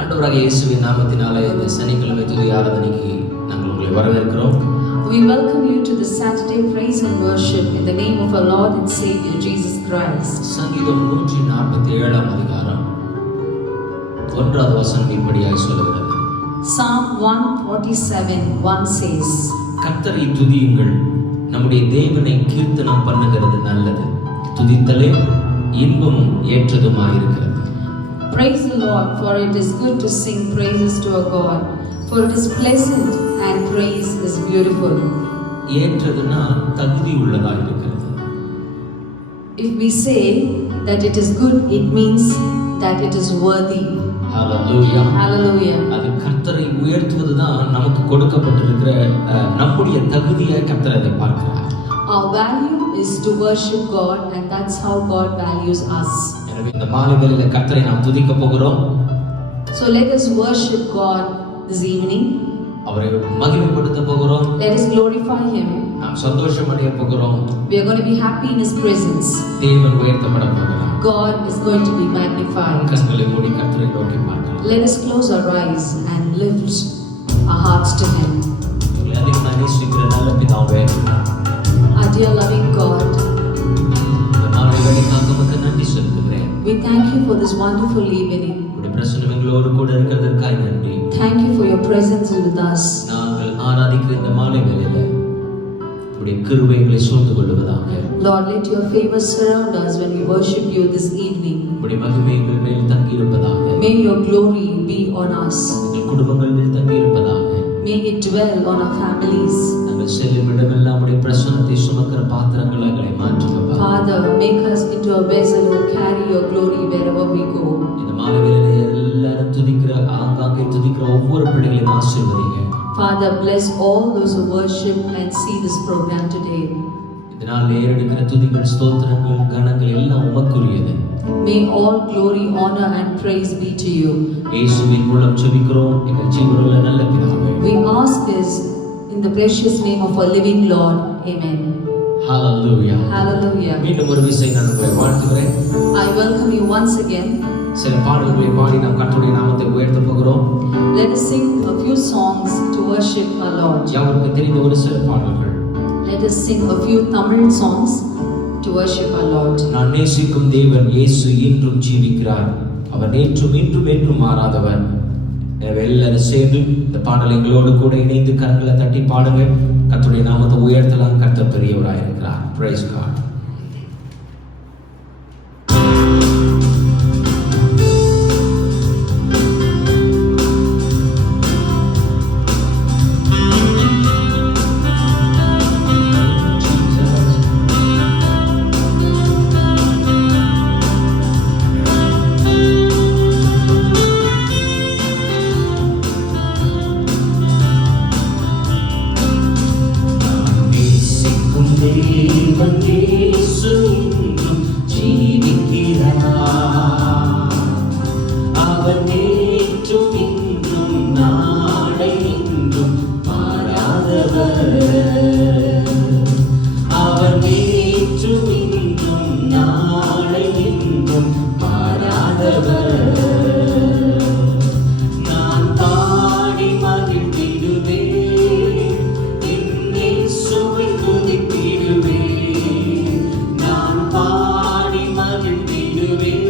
ஆண்டவராக இயேசுவின் நாமத்தினாலே இந்த சனிக்கிழமை துதி ஆராதனைக்கு நாங்கள் உங்களை வரவேற்கிறோம். We welcome you to the Saturday praise and worship in the name of our Lord and Savior Jesus Christ. சங்கீதம் 147 அதிகாரம் 1வது வசனம் இப்படியாய் சொல்லுகிறது. Psalm 147:1 says, கர்த்தரை துதியுங்கள், நம்முடைய தேவனை கீர்த்தனம் பண்ணுகிறது நல்லது, துதித்தலே இன்பமும் ஏற்றதுமாயிருக்கிறது. Praise the Lord, for it is good to sing praises to our God, for it is pleasant and praise is beautiful. ஏற்றதுன்னா தகுதி உள்ளதா இருக்கிறது. If we say that it is good, it means that it is worthy. Hallelujah. Hallelujah. அது கர்த்தரை உயர்த்துவதுதான் நமக்கு கொடுக்கப்பட்டிருக்கிற நம்முடைய தகுதியை கர்த்தர் அதை பார்க்கிறார். Our value is to worship God, and that's how God values us. எனவே இந்த மாலை வேளையில கர்த்தரை நாம் துதிக்க போகிறோம். So let us worship God this evening. அவரை மகிமைப்படுத்த போகிறோம். Let us glorify Him. நாம் சந்தோஷம் அடைய போகிறோம். We are going to be happy in His presence. தேவன் உயர்த்தப்பட போகிறார். God is going to be magnified. கண்களை மூடி கர்த்தரை நோக்கி பார்க்கலாம். Let us close our eyes and lift our hearts to Him. அதிகமாக நேசிக்கிற நல்ல பிதாவே, Our dear loving God, இந்த மாலை வேளைக்காக உமக்கு நன்றி செலுத்துகிறேன். we thank you for this wonderful evening. உம்முடைய பிரசன்னம் எங்களோடு கூட இருக்கிறதற்காக நன்றி. Thank you for your presence with us. நாங்கள் ஆராதிக்கிற இந்த மாலை வேளையில உம்முடைய கிருபை எங்களை சூழ்ந்து கொள்வதாக. Lord, let your favor surround us when we worship you this evening. உம்முடைய மகிமை எங்கள் மேல் தங்கி இருப்பதாக. May your glory be on us. எங்கள் குடும்பங்கள் மேல் தங்கி இருப்பதாக. May it dwell on our families. நாங்கள் செல்லும் இடமெல்லாம் உம்முடைய பிரசன்னத்தை சுமக்கிற பாத்திரங்களாக எங்களை மாற்றுங்க. Father, make us into a vessel who carry your glory wherever we go. இந்த மாலை வேளையில எல்லாரும் துதிக்கிற ஆங்காங்கே துதிக்கிற ஒவ்வொரு பிள்ளைகளையும் ஆசீர்வதிங்க. Father, bless all those who worship and see this program today. இதனால் ஏறெடுக்கிற துதிகள், ஸ்தோத்திரங்கள், கனங்கள் எல்லாம் உமக்குரியது. May all glory, honor and praise be to you. இயேசுவின் மூலம் ஜெபிக்கிறோம் எங்கள் ஜீவனுள்ள நல்ல பிதாவே. We ask this in the precious name of our living Lord. Amen. Hallelujah. Hallelujah. மீண்டும் ஒரு விசை நான் உங்களை வாழ்த்துகிறேன். I welcome you once again. சில பாடல்களை பாடி நாம் கர்த்தருடைய நாமத்தை உயர்த்த போகிறோம். Let us sing a few songs to worship our Lord. யாருக்கு தெரிந்த ஒரு சில பாடல்கள். Let us sing a few Tamil songs to worship our Lord. நான் நேசிக்கும் தேவன் இயேசு இன்றும் ஜீவிக்கிறார், அவர் நேற்றும் இன்றும் என்றும் மாறாதவர். எனவே எல்லாரும் சேர்ந்து இந்த பாடல் எங்களோடு கூட இணைந்து கரங்களை தட்டி பாடுங்க. கர்த்தருடைய நாமத்தை உயர்த்தலாம். கர்த்தர் பெரியவராய் இருக்கிறார். Praise God. தேவன் இயேசு இன்றும் ஜீவிக்கிறார், அவர் நேற்றும் இன்றும் நாளை இன்றும் மாறாதவர். அவர் நேற்றும் இன்றும் நாளை இன்றும் மாறாதவர். நான் பாடி மகிழ்ந்திடுவேன், என் இயேசுவை துதித்திடுவேன். நான் பாடி மகிழ்ந்திடுவேன்,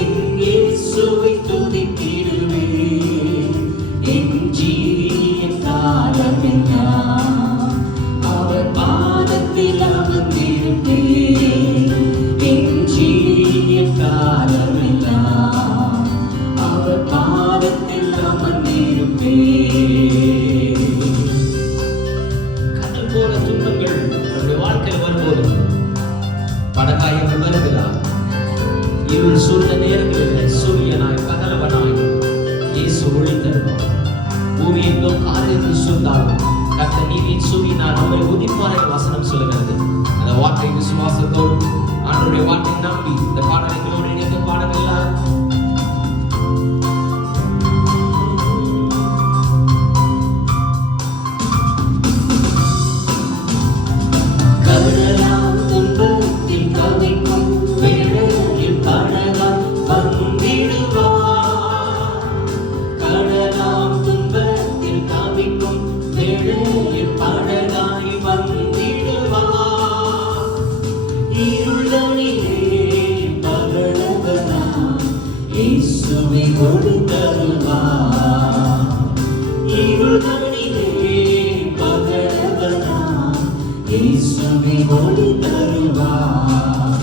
என் இயேசுவை துதித்திடுவேன். என் ஜீவிய காலமெல்லாம் அவர் பாதத்தில் அமர்ந்திருப்பேன். என் ஜீவிய காலமெல்லாம் அவர் பாதத்தில் அமர்ந்திருப்பேன். கடல் போல துன்பங்கள் நம்முடைய வாழ்க்கையில் வரும்போது, படகாயங்கள் வருகிறார், இருள் சூழ்ந்த நேரங்களில் சூரியனாய் பகலவனாய் இயேசு ஒளிந்தருவார். பூமி எங்கும் காரியத்தில் சூழ்ந்தாலும் கர்த்தர் நீதியின் சூரியனார் அவரை உதிப்பார் என்ற வசனம் சொல்லுகிறது. அந்த வார்த்தை விசுவாசத்தோடு ஆண்டவருடைய வார்த்தை நம்பி இந்த பாடல்களோடு இணைந்து பாடலாம். கடலாம் துன்பத்தில் தவிக்கும் வேளையில் படகாய் வந்திடுவார். இயேசுவே ஒளி தருவார். இருளிலே பகலவனா இயேசுவே ஒளி தருவார்.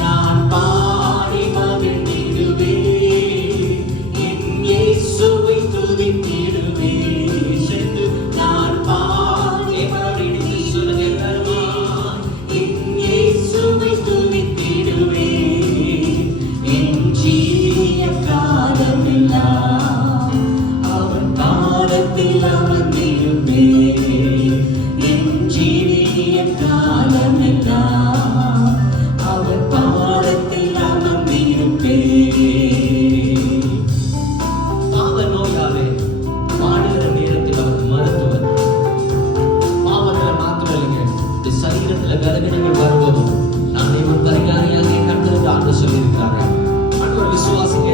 நான் பாடி மகிழ்ந்திடுவேன், என் இயேசுவை துதித்திடுவேன். சென்று நான் பாடி மகிழ்ந்து சொல்லுகிறேன், என் இயேசுவை துதித்திடுவேன். என் ஜீவிய காலமெல்லாம் அவன் பாதத்தில் அமர்ந்திருப்பேன். என் ஜீவிய காலமெல்லாம் அவன் பாதத்தில் அமர்ந்திருப்பேன். பாவ நோயாலே வாடுகிற நேரத்தில் அவர் மருத்துவர். பாவத்தில் மாத்திரம் இல்லைங்க, இந்த சரீரத்தில் கலவினங்கள் வரும்போதும் நான் தெய்வம் பரிகாரியாக கண்டது ஆண்டு சொல்லியிருக்கிறாரு. அன்பர் விசுவாசிங்க,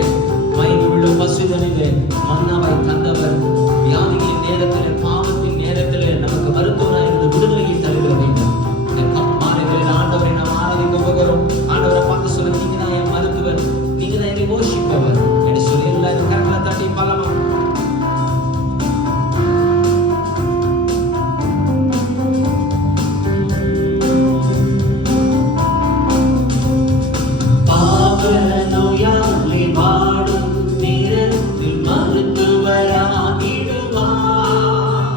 மயங்கி விழும் பசுதனிலே மன்னாவை தந்தவர் வியாதிகளின் நேரத்தில், பாவத்தின் நேரத்தில் நமக்கு மருத்துவராக இருந்து விடுதலையை தருகிற வேண்டும். இந்த கப்பாறைகளில் ஆண்டவரை நாம் ஆராதிக்க போகிறோம். ஆண்டவரை பார்த்து சொல்ல, நீங்க தான் என் மருத்துவர், நீங்க தான் என்னை போஷிப்பவர் என்று சொல்லி எல்லாரும் கரங்களை தட்டி பலமா நோயாளி வாடும் நேரத்தில் மருத்துவராகிடுவார்.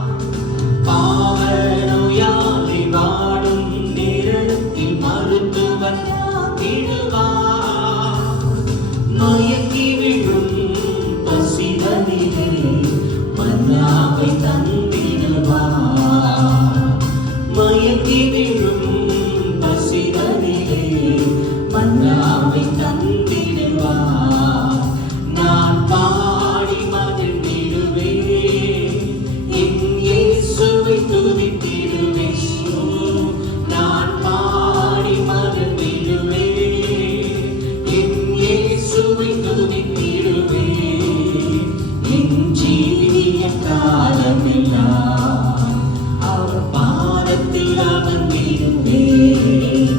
பாவ நோயாளி வாடும் நேரத்தில் மருத்துவராகிடுவார். மயக்கி விழும் பசிதனிலே மன்னாவை தந்திடுவார். மயக்கி விழும் பசிதனிலே மன்னாவை தந்திடுவார். நான் பாடி மகிழ்ந்திடுவேன், என் இயேசுவை துதித்திடுவேன். நான் பாடி மகிழ்ந்திடுவேன், என் இயேசுவை துதித்திடுவேன். என் ஜீவிய காலமெல்லாம் அவர் பாதத்தில் அமர்ந்திடுவேன்.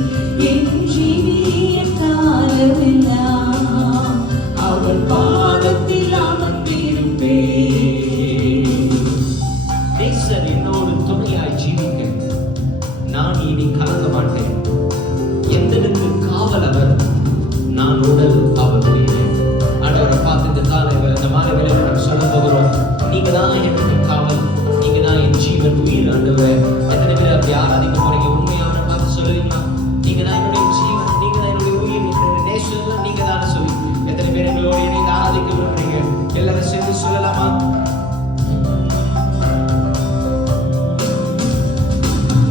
என் ஜீவிய காலமெல்லாம் அவர் பாதத்தில் அமர்ந்திருப்பேன். நேசர் என்னோடு துணையாய் ஜீவிக்க நான் இனி கலங்க மாட்டேன். எந்தனுக்கு காவல் அவர், நான் உடல் அவர் வீடு. ஆண்டவரை பார்த்து இந்த காலையில் இந்த மாலைகளை நம்ம சொல்ல போகிறோம். நீங்க தான் எனக்கு காவல், நீங்க தான் என் ஜீவன் உயிர். ஆண்டவரை எத்தனை பேர் அப்படி ஆராதிக்க போறீங்க? உண்மையான பார்த்து சொல்லுவீங்களா? நீங்க தான் என்னுடைய ஜீவன், நீங்க தான் என்னுடைய உயிர், என்னுடைய நேசம் நீங்க தான் சொல்லி எத்தனை பேர் எங்களோட இணைந்து ஆராதிக்க விரும்புறீங்க? எல்லாரும் சேர்ந்து சொல்லலாமா?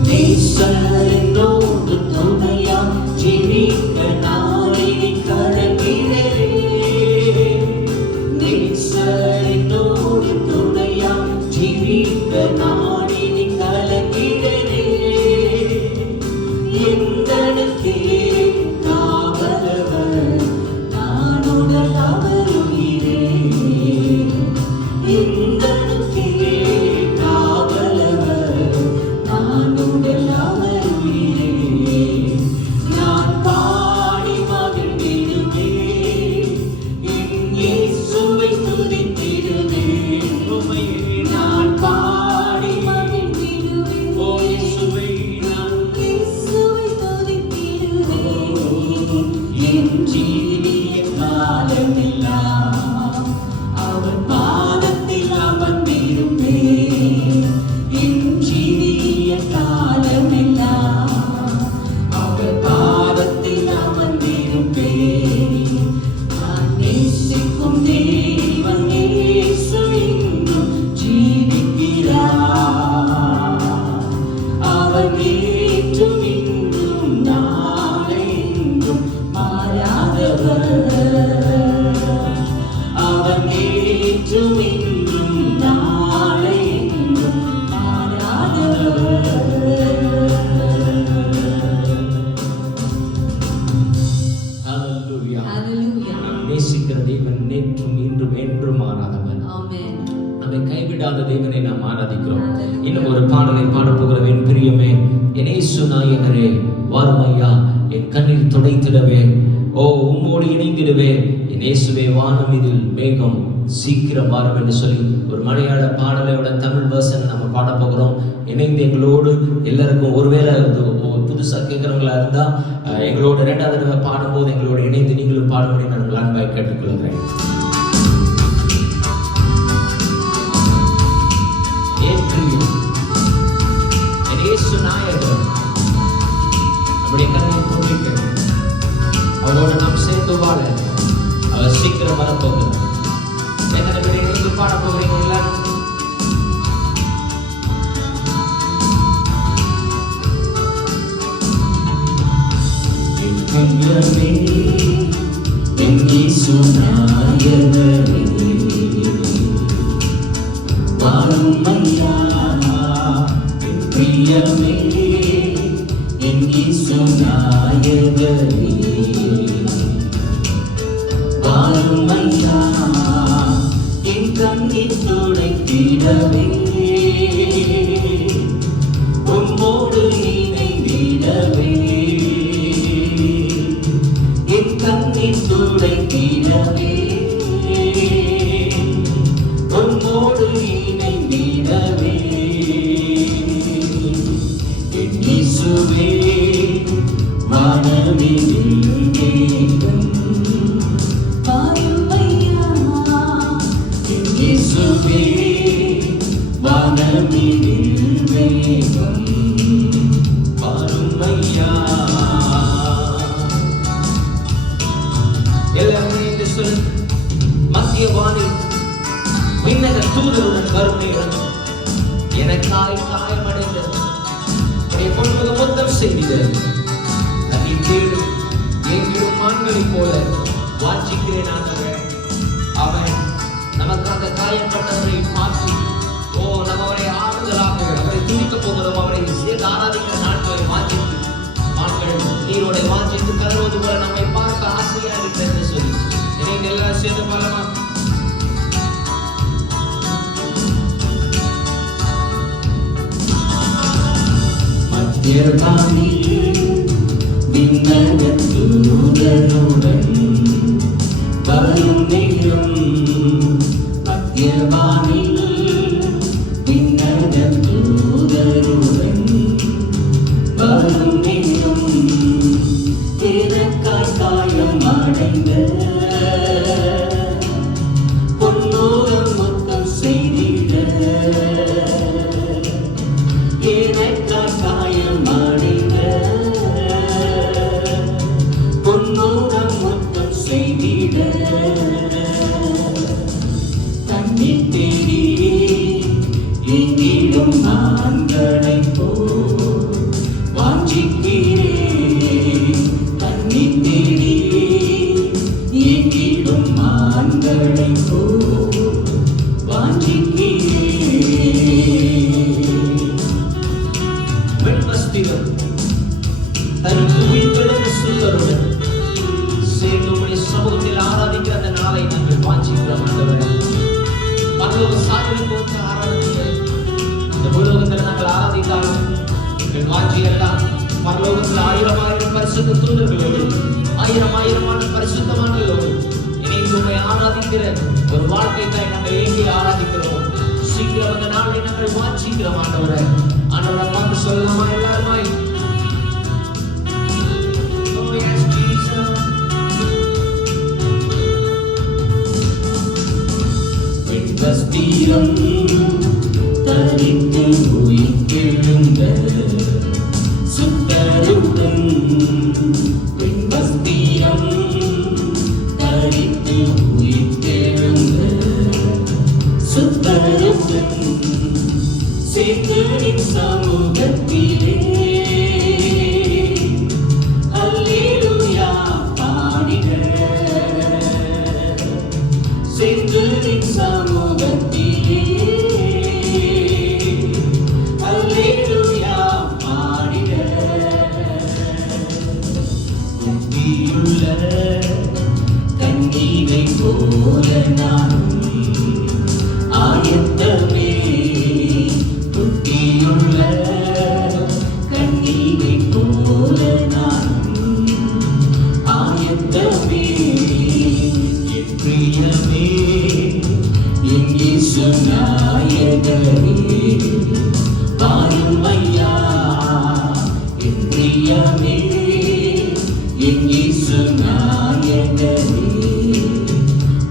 நேசர் என்னோடு துணையா ஜீவிக்க நாளை கலங்கிறேன். நேசர் என்னோடு துணையா ஜீவிக்க நாளை கலங்கிறேன். எந்தனுக்கே காவலவர், நான் உடல் அவர் உயிரே. எந்தனுக்கே காவலவர், நான் உடல் அவர் உயிரே. நான் பாடி மகிழ்ந்திடுவேன், என் இயேசுவை துதித்திடுவேன். நான் பாடி மகிழ்ந்திடுவேன், ஓ இயேசுவை நான் இயேசுவை துதித்திடுவேன். என் ஜீவிய காலமெல்லாம் அவர் பாதத்தில் அமர்ந்திருப்பேன். என் ஜீவிய காலமெல்லாம் அவர் பாதத்தில் அமர்ந்திருப்பேன். நான் நேசிக்கும் தேவன் இயேசு இன்னும் ஜீவிக்கிறார். அவர் நேற்றும் இன்றும் நாளை என்றும் மாறாதவர். அவர் நேற்றும் இன்றும் நாளை என்றும் மாறாதவர். ஹalleluya. Hallelujah. நேசிக்கிற தேவன் நேற்றும் இன்றும் என்றும் மாறாதவர். Amen. நம்மை கைவிடாத தேவனை நாம் ஆராதிக்கிறோம். இன்னும் ஒரு பாடலை பாடப்போகிறோம். என் பிரியமே, என் இயேசு நாயகரே வாரும் ஐயா, என் கண்ணீர் துடைத்திடவே, ஓ உம்மோடு இணைந்திடுவே, என் இயேசுவே வானம் இதில் மேகம் சீக்கிரம் வரும் என்று சொல்லி ஒரு மலையாள பாடலையோட தமிழ் வேர்ஷன் நம்ம பாட போகிறோம். இணைந்து எங்களோடு எல்லாருக்கும் ஒருவேளை புதுசாக கேட்குறவங்களா இருந்தால் எங்களோட 2வது தடவை பாடும்போது எங்களோட இணைந்து நீங்களும் பாடும்படி நான் உங்கள் அன்பாய் கேட்டுக்கொள்கிறேன். இயேசு நாயகர் நம்முடைய கண்ணை கொண்டிருக்க அவரோட நாம் சேர்ந்து வாழ அவர் சீக்கிரம் வரப்போகிறார். எத்தனை பேர் இணைந்து பாட போகிறீங்க எல்லாரும்? இயேசு நாயகரே வாரும் ஐயா என் பிரியமே என் இயேசு நாயகரே வாரும் ஐயா என் கண்ணீர் துடைத்திடவே உம்மோடு இணைந்திடவே என் கண்ணீர் துடைத்திடவே உம்மோடு இணைந்திடவே என் இயேசுவே வானமில் மேகம் இயேசுவே வானமில் மேகம் வாரும் ஐயா. எல்லாருமே என்று சொல்லு. மத்திய வானில் விண்ணக தூதருடன் வரும் நேரம் எனக்காய் காயமடைந்த பொன்முக மொத்தம் செய்திட அதை தேடும் எங்கிடும் மான்களைப் போல வாஞ்சிக்கிறேன். அவன் நமக்காக காயப்பட்டவரை மாற்றி நம்ம அவரை ஆறுதலாக அவரை துணிக்க போகிறோம். அவரை சேர்த்து ஆராதிக்கிற நாட்களை வாஞ்சித்து மான்கள் நீரோட வாஞ்சித்து கருவது போல நம்மை பார்க்க ஆசையா இருக்கிறது சொல்லி இணைந்து எல்லாரும் சேர்ந்து பாடமா. மத்தியவானில் விண்ணக தூதருடன் வரும் நேரம் மத்தியவானில் விண்ணக தூதருடன் வரும் நேரம் எனக்காய் காயம் அடைந்த பொன்னோகம் மொத்தம் செய்திட எனக்காய் காயம் அடைந்த பொன்னோகம் மொத்தம் செய்திட தண்ணீர் தேடி எங்கிடும் மான்களைப் போல் வாஞ்சிக்கிறேன். தண்ணீர் தேடி எங்கிடும் மான்களைப் போல் வாஞ்சிக்கிறேன். வெண்வஸ்திரம் தன் உயிர்த்தெழுந்த சுந்தருடன் சேர்ந்து உங்களை சமூகத்தில் ஆராதிக்கிற அந்த நாளை நாங்கள் வாஞ்சிக்கிறோம். பரலோக சாதனை போன்ற ஆராதனைகள் இந்த பூலோகத்தில் நாங்கள் ஆராதித்தாலும் எங்கள் வாஞ்சி எல்லாம் பரலோகத்தில் 1000 பரிசுத்த தூதர்களோடு 1000 பரிசுத்தவான்களோடு இணைந்து உங்களை ஆராதிக்கிற ஒரு வாழ்க்கை தான் நாங்கள் ஏங்கி ஆராதிக்கிறோம். சீக்கிரம் அந்த நாளை நாங்கள் வாஞ்சிக்கிறோம். ஆண்டவரை பார்த்து சொல்லலாமா எல்லாருமாய்? வஸ்திரம் தரித்து உயிர்த்தெழுந்த சுத்தருடன் வஸ்திரம் தரித்து உயிர்த்தெழுந்த சுத்தருடன் சேத்தரின் சமூகத்திலே அல்லேலூயா பாடிட சேத்தரின் சமூகத்திலே அல்லேலூயா பாடிட புத்தியுள்ள கண்ணீரை போல நானும் ஆயத்தமே. புத்தியுள்ள கண்ணீரை போல நானும் ஆயத்தமே. இயேசு நாயகரே வாரும் ஐயா என் பிரியமே என் இயேசு நாயகரே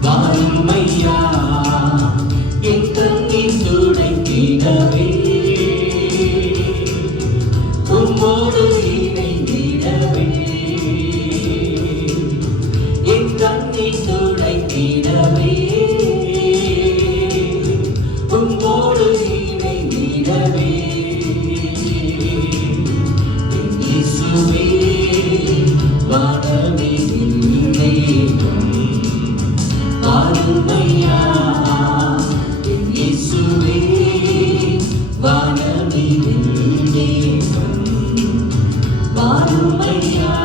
வாரும் ஐயா என் கண்ணீர் துடைத்திடவே உம்மோடு இணைந்திடவே என் கண்ணீர் துடைத்திடவே உம்மோடு இணைந்திடவே என் இயேசுவே வானமே நின்றேன் வாரும் ஐயா என் இயேசுவே வானமே நின்றேன் வாரும் ஐயா.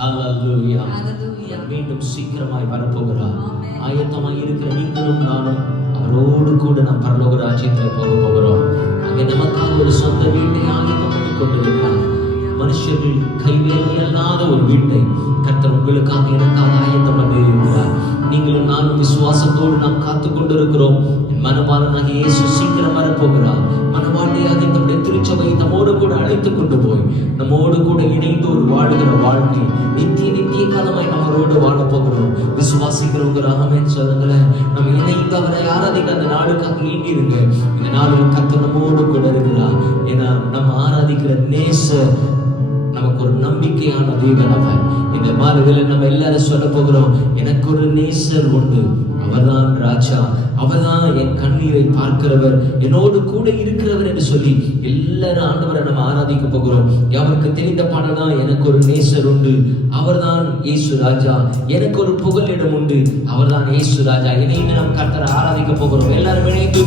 ஹல்லேலூயா. Hallelujah. மீண்டும் சீக்கிரமாய் வரப்போகிறார். Amen. ஆயத்தமாய் இருக்கிற நீங்களும் நானும் அவரோடு கூட நாம் பரலோக ராஜ்யத்தில் போக போகிறோம். அங்கே நமக்காக ஒரு சொந்த வீட்டை ஆயத்தம் பண்ணி கொண்டிருக்கிறார். மனுஷர்கள் கைவேலை அல்லாத ஒரு வீட்டை கர்த்தர் உங்களுக்காக எனக்காக ஆயத்தம் பண்ணி இருக்கிறார். நீங்களும் நானும் விசுவாசத்தோடு நாம் காத்து கொண்டிருக்கிறோம். என் மனவாளனாக இயேசு சீக்கிரம் வரப்போகிறார். மனவாட்டியாக நம்முடைய திருச்சபை நம்மோடு கூட அழைத்துக் கொண்டு போய் நம்மோடு கூட இணைந்து ஒரு வாழ்கிற வாழ்க்கை நித்திய காலமாய் நம்மளோடு வாழ போகிறோம். விசுவாசிக்கிறவங்க ஆமென் சொல்லுங்களேன். நம்ம இணைந்து அவரை ஆராதிக்க அந்த நாளுக்காக ஈண்டிருங்க. இந்த நாளில் கர்த்தர் நம்மோடு கூட இருக்கிறார். ஏன்னா நம்ம ஆராதிக்கிற நேசர் நமக்கு ஒரு நம்பிக்கையான தேவன் அவர். இந்த மாதங்களில் நம்ம எல்லாரும் சொல்ல போகிறோம், எனக்கு ஒரு நேசர் உண்டு, அவர்தான் ராஜா, அவர்தான் என் கண்ணீரை பார்க்கிறவர், என்னோடு கூட இருக்கிறவர் என்று சொல்லி எல்லாரும் ஆண்டவரை நம்ம ஆராதிக்க போகிறோம். அவருக்கு தெரிந்த பாடல் தான், எனக்கு ஒரு நேசர் உண்டு, அவர்தான் இயேசு ராஜா, எனக்கு ஒரு புகலிடம் உண்டு, அவர்தான் இயேசு ராஜா. இணைந்து நாம் கர்த்தரை ஆராதிக்க போகிறோம். எல்லாரும் இணைந்து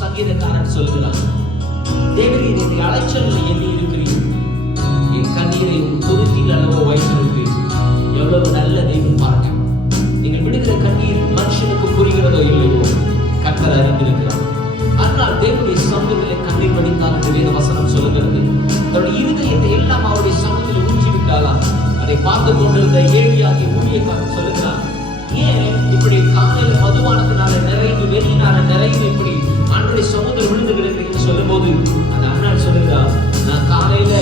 சங்கீதக்காரன் சொல்கிறான், தேவரீர் என்னை அலைச்சலில் எண்ணி இருக்கிறீர், என் கண்ணீரை துருத்தியில் அளவோ வைத்திருக்கிறீர். எவ்வளவு நல்ல தெய்வம் பாருங்க. நீங்கள் விடுகிற கண்ணீர் மனுஷனுக்கு புரிகிறதோ இல்லையோ கர்த்தர் அறிந்திருக்கிறார். ஆனால் தேவனுடைய சமூகத்தில் கண்ணீர் வடித்தால் என்று வேத வசனம் சொல்லுகிறது. தன்னுடைய இருதயத்தை எல்லாம் அவருடைய சமூகத்தில் ஊற்றி விட்டாளா. அதை பார்த்து கொண்டிருந்த ஏழியாகிய ஊழியக்காரன் சொல்லுகிறான், ஏன் இப்படி காலையில் மதுவானத்தினால நிறைந்து வெறியினால நிறைந்து இப்படி ஆண்டவருடைய சமூகத்தில் விழுந்து கிடக்கிறீங்கன்னு சொல்லும் போது அந்த அண்ணாள் சொல்லுகிறார், நான் காலையில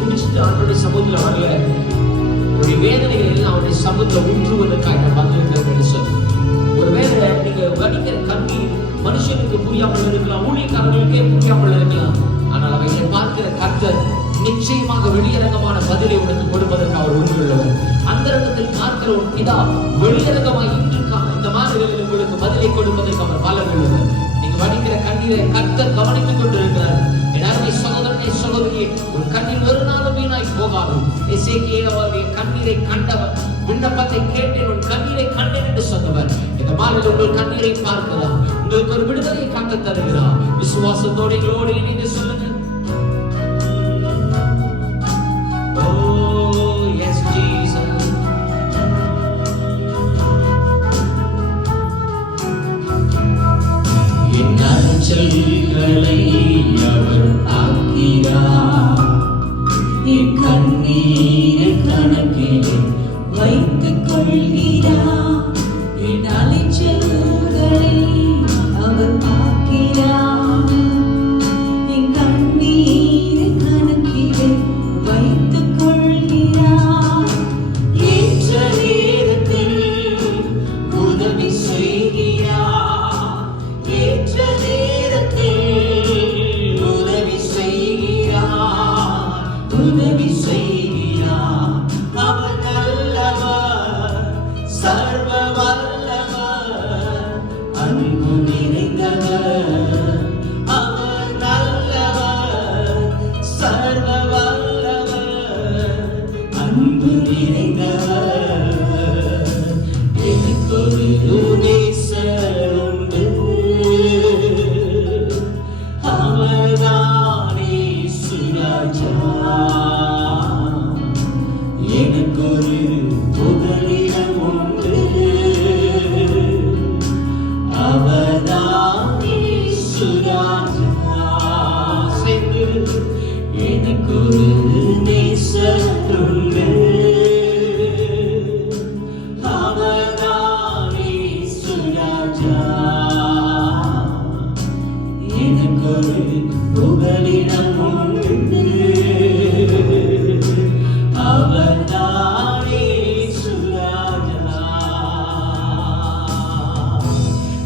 குடிச்சிட்டு ஆண்டவருடைய சமூகத்தில் வரல, என்னுடைய வேதனைகள் எல்லாம் அவருடைய சமூகத்தில் ஊற்றுவதற்காக நான் வந்திருக்கிறேன் என்று சொல்லி. ஒருவேளை நீங்க வடிக்கிற கண்ணீர் மனுஷனுக்கு புரியாமல் இருக்கலாம், ஊழியக்காரர்களுக்கே புரியாமல் இருக்கலாம். ஆனால் அவைகளை பார்க்கிற கர்த்தர் நிச்சயமாக வெளியரங்கமான பதிலை உனக்கு கொடுப்பதற்கு அவர் உண்மையுள்ளவர். அந்த இடத்தில் பார்க்கிற ஒரு பிதா வெளியரங்கமாய் இன்று இந்த மாதங்களில் உங்களுக்கு பதிலை கொடுப்பதற்கு அவர் வல்லமையுள்ளவர். நீங்க வடிக்கிற கண்ணீரை கர்த்தர் கவனித்துக் கொண்டிருக்கிறார். என் அருமை சகோதரனை சகோதரியே, ஒரு கண்ணீர் ஒரு நாளும் வீணாய் போகாது. எசேக்கியேல் அவருடைய கண்ணீரை கண்டவர், விண்ணப்பத்தை கேட்டேன், உன் கண்ணீரை கண்டேன் என்று சொன்னவர். இந்த மாதத்தில் உங்கள் கண்ணீரை பார்க்கிறார், உங்களுக்கு ஒரு விடுதலை காட்ட தருகிறார். விசுவாசத்தோடு எங்களோடு இணைந்து சொல்லுங்க. செல்களை அவர் ஆக்கிறார், என் கண்ணீரை கணக்கிலே வைத்துக் கொள்கிறார். என் அலைச்சல்களை அவர் ஆக்கிறார், என் சேர்ந்து எனக்கு ஒரு நேசருண்டு, அவர்தானே சுராஜா. எனக்கு ஒரு புகலிடம் உண்டு, அவர்தானே சுராஜா.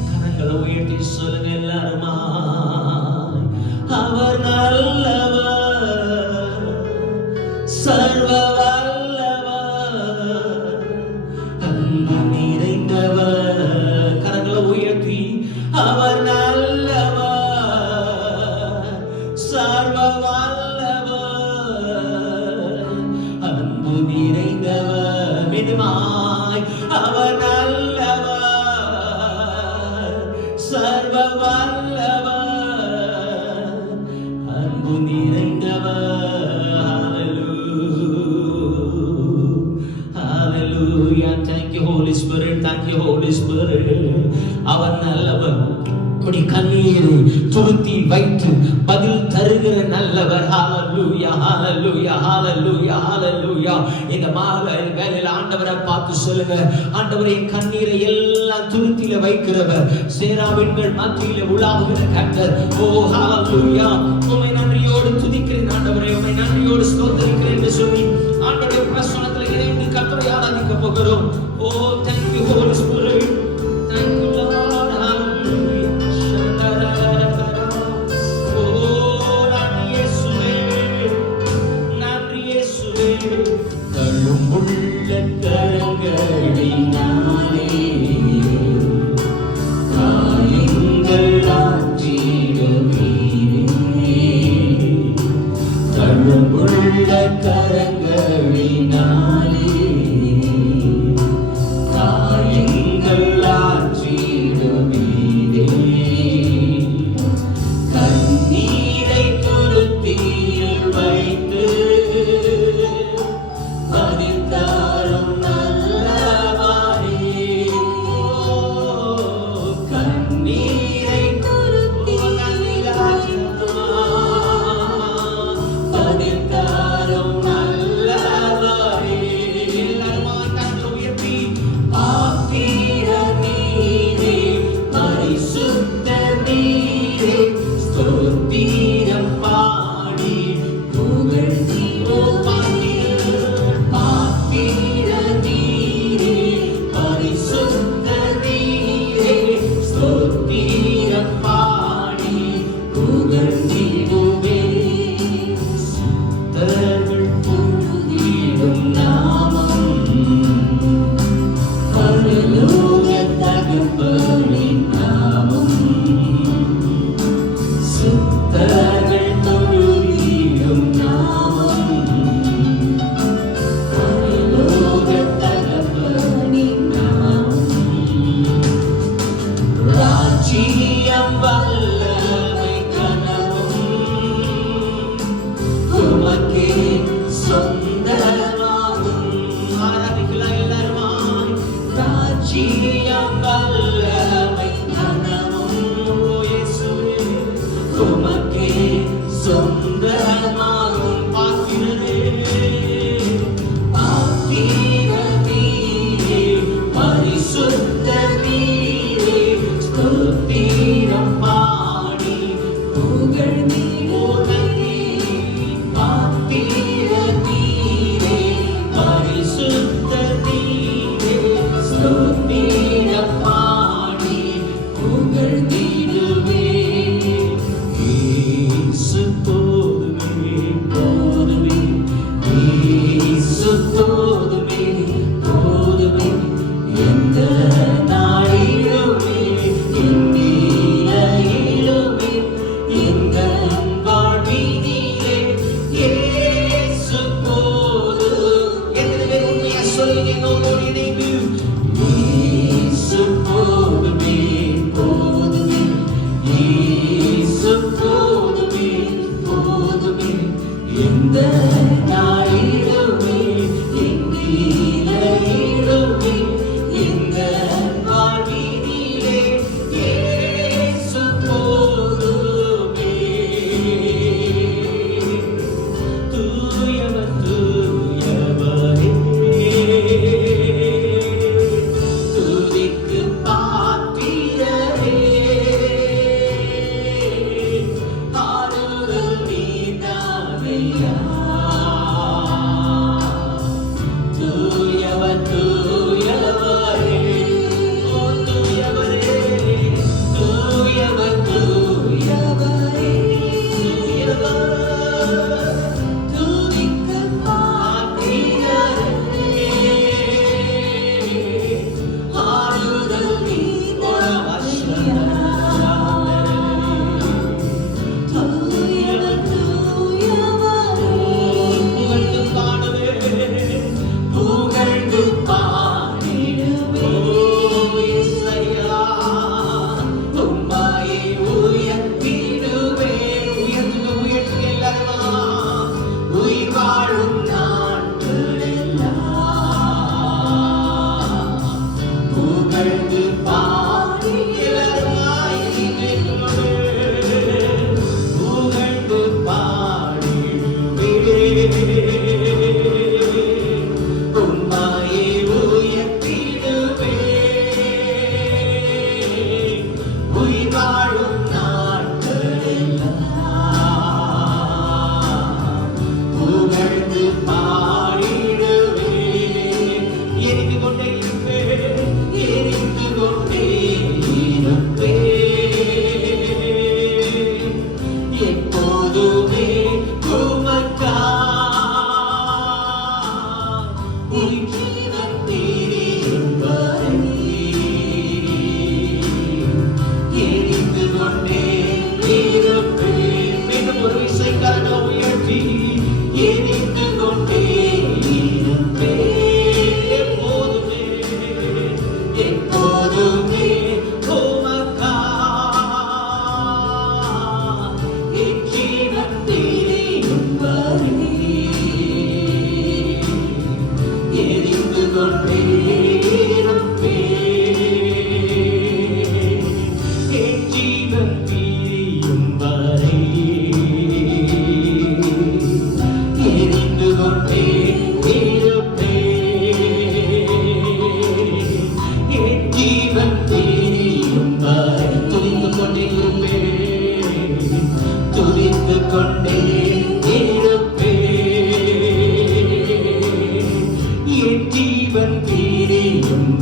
கரங்களை உயர்த்தி சொல்லுங்க எல்லாருமா, அவர் நல்லவர், சர்வ வல்லவர், அன்பு நிறைந்தவர். கரங்களை உயர்த்தி அவர் நல்லவர், சர்வ வல்லவர், அன்பு நிறைந்தவர். மீண்டுமாய் அவர் நல்லவர், சர்வ வல்லவர், அன்பு நிறைந்தவர். Hallelujah. Thank you Holy Spirit. Thank you Holy Spirit. அவர் நல்லவர். உடைய கண்ணீரை துருத்தி வைத்து பதில் தருகிற நல்லவர். ஹalleluya hallelujah hallelujah hallelujah. இந்த மாலை வேளையில ஆண்டவரை பார்த்து சொல்லுங்க, ஆண்டவரே என் கண்ணீரை எல்லாம் துருத்தியில வைக்கிறவர், சேராவின்கள் மத்தியில உலாவுகிற கர்த்தர். ஓ ஹalleluya. உம்மை நன்றியோடு துதிக்கிறேன் ஆண்டவரே, உம்மை நன்றியோடு ஸ்தோத்திரிக்கிறேன் என்று சொல்லி ஆண்டவருடைய பிரசன்னத்தில் இணைந்து கர்த்தரை ஆராதிக்க போகிறோம். ஓ thank you Holy Spirit. Thank you Lord. தள்ளுமுள்ள கரங்களினாலே காயங்கள் ஆற்றிடுவீரே, தள்ளுமுள்ள கரங்களினாலே காயங்கள் ஆற்றிடுவீரே, கண்ணீரை துருத்தியில் வைத்து பதித்தாலும் நல்லவாரே. கண்ணீரை துருத்தியில் வைத்து பதித்தாலும் நல்லவாரே. எல்லாரும் கரங்களை உயர்த்தி பாத்திர நீரே, பரிசுத்த நீரே, ஸ்தோத்திரம் பாடி புகழ்த்தி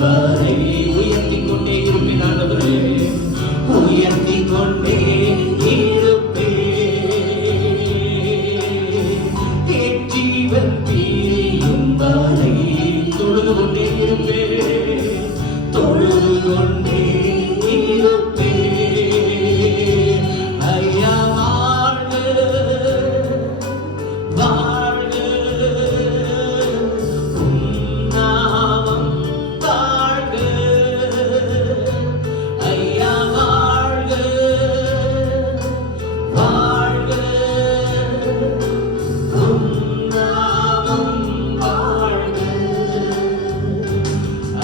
வரை உயர்த்திக் கொண்டே இருப்பேன் ஆண்டவரே, உயர்த்திக் கொண்டே இருப்பேன். என் ஜீவன் பிரியும் வரை தொழுது கொண்டே இருப்பேன், தொழுது கொண்டே இருப்பேன். ஐயா வாழ்க, வாழ்க, உம் நாமம் வாழ்க. ஐயா வாழ்க, வாழ்க, உம் நாமம் வாழ்க.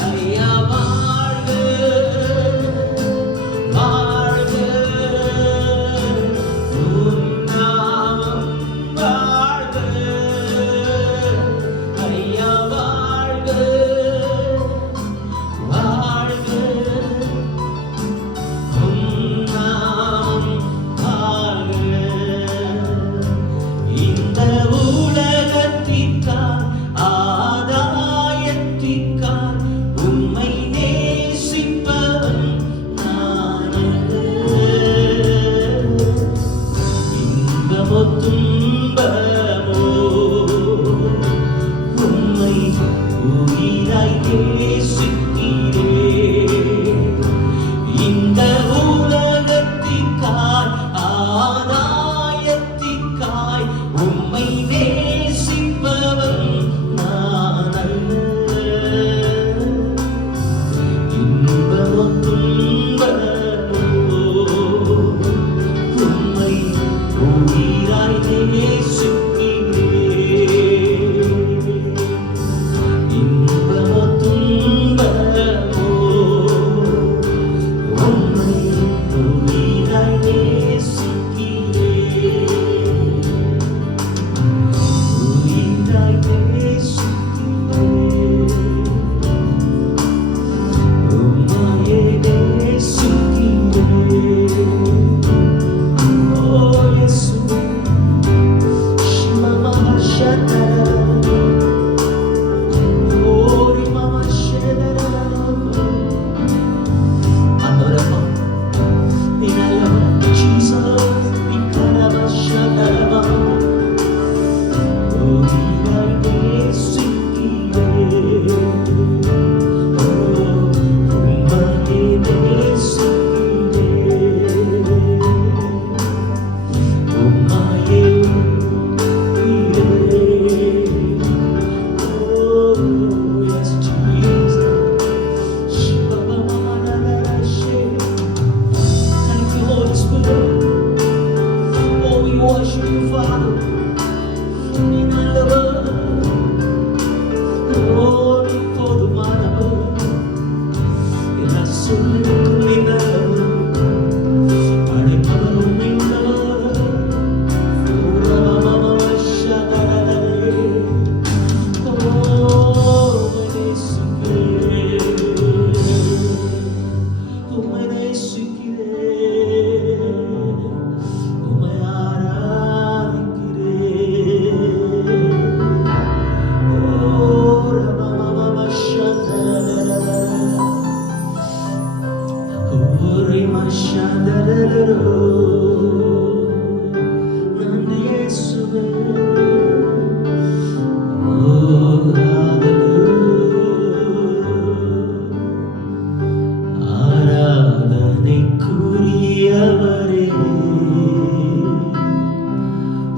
ஐயா வாழ்க, வாழ்க, உம் நாமம் வாழ்க. ஐயா வாழ்க, வாழ்க, உம் நாமம் வாழ்க. இந்த உலகத்திற்காய் ஆதாயத்திற்காய் உம்மை நேசிப்பவன் நான் அல்ல. இன்பமோ துன்பமோ உம்மை உயிராய் நேசிக்கிறேன். இந்த உலகத்திற்காய் ஆதாயத்திற்காய் உம்மை நேசிப்பவன் நான் அல்ல. இன்பமோ துன்பமோ உம்மை உயிராய் நேசிக்கிறேன். இன்பமோ துன்பமோ உம்மை உயிராய் நேசிக்கிறேன். உயிராய் நேசிக்கிறேன். உம்மையே நேசிக்கிறேன். ஓ இயேசுவே, Mama Shadara, oh Mama Shadara, Adorama, Inalama, Jesus, Ikarama Shadara, oh Inai Nesikire, oh Umani Nesikire, Umaye.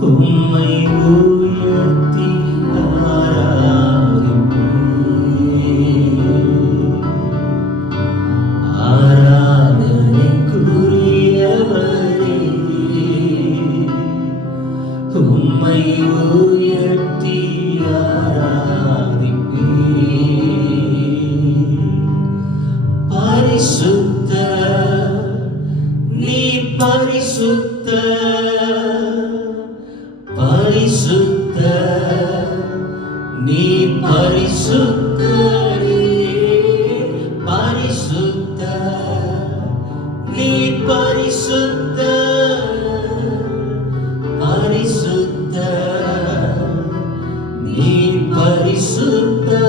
உம்மை உயர்த்தி ஆராதனைக்குரியவரே, உம்மை உயர்த்தி ஆராதிப்பேன். பரிசுத்த, நீ பரிசுத்த, பரிசுத்த, நீ பரிசுத்தரே. பரிசுத்த, நீ பரிசுத்த, பரிசுத்த, நீ பரிசுத்தரே.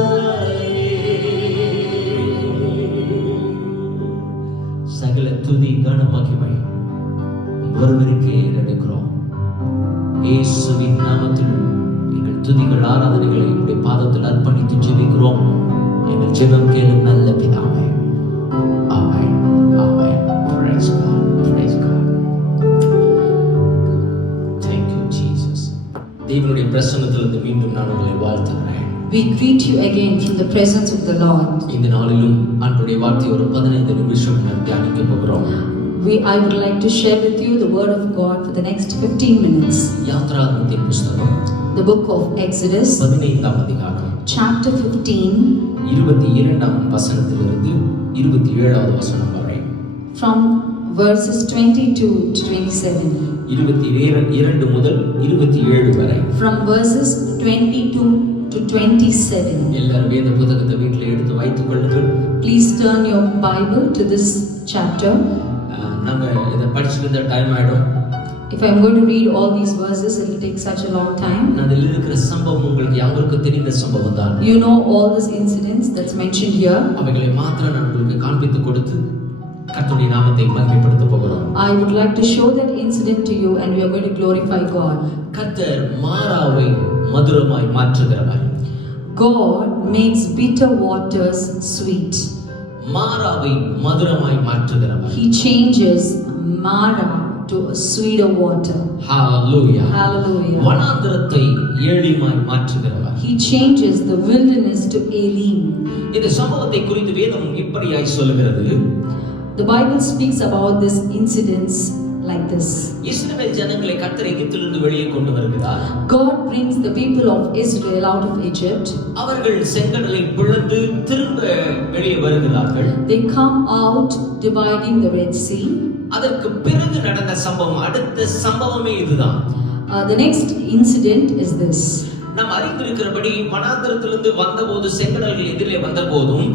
இயேசுவின் நாமத்தில் எங்கள் துதிகள் ஆராதனைகளை உம்முடைய பாதத்தில் அர்ப்பணித்து ஜெபிக்கிறோம். எங்கள் ஜெபம் கேளும் நல்ல பிதாவே. ஆமென். ஆமென். Praise God. Praise God. Thank you Jesus. தேவனுடைய பிரசன்னத்திலிருந்து மீண்டும் நான் உங்களை வாழ்த்துகிறேன். We greet you again from the presence of the Lord. இந்த நாளிலும் ஆண்டவருடைய வார்த்தையை ஒரு 15 நிமிஷம் நாம் தியானிக்க போகிறோம். I would like to share with you the word of God for the next 15 minutes. யாத்ராகமத்தின் புத்தகம் The book of Exodus, 15ஆம் அதிகாரம் chapter 15, 22ஆம் வசனத்திலிருந்து 27ஆவது வசனம் வரை. from verses 22 to 27. 22 முதல் 27 வரை. From verses 22 to 27. எல்லாரும் வேத புத்தகத்தை வீட்டில் எடுத்து வைத்துக் கொள்ளுங்கள். Please turn your Bible to this chapter. நாங்க இதை படிச்சுட்டு டைம் ஆயிடும். If I'm going to read all these verses, it will take such a long time. அதில் இருக்கிற சம்பவம் உங்களுக்கு யாருக்கும் தெரிந்த சம்பவம் தான். You know all these incidents that's mentioned here. அவைகளை மாத்திரம் நான் உங்களுக்கு காண்பித்து கொடுத்து கர்த்தருடைய நாமத்தை மகிமைப்படுத்த போகிறோம். I would like to show that incident to you and we are going to glorify God. கர்த்தர் மாறாவை மதுரமாய் மாற்றுகிறவர். God makes bitter waters sweet. மாறாவை மதுரமாய் மாற்றுகிறவர். He changes Mara to a sweeter water. Hallelujah. Hallelujah. வனாந்தரத்தை ஏழிமாய் மாற்றுகிறவர். He changes the wilderness to Elim. இந்த சம்பவத்தை குறித்து வேதம் இப்படியாய் சொல்லுகிறது. The Bible speaks about this incidents like this. இஸ்ரவேல் ஜனங்களை கர்த்தர் எகிப்திலிருந்து வெளியே கொண்டு வருகிறார். God brings the people of Israel out of Egypt. அவர்கள் செங்கடலை பிளந்து திரும்ப வெளியே வருகிறார்கள். They come out dividing the Red Sea. அதற்கு பிறகு நடந்த சம்பவம், அடுத்த சம்பவமே இதுதான். The next incident is this. நாம் அறிந்திருக்கிறபடி வனாந்தரத்திலிருந்து வந்தபோது செங்கடல்கள் எதிரே வந்தபோதும்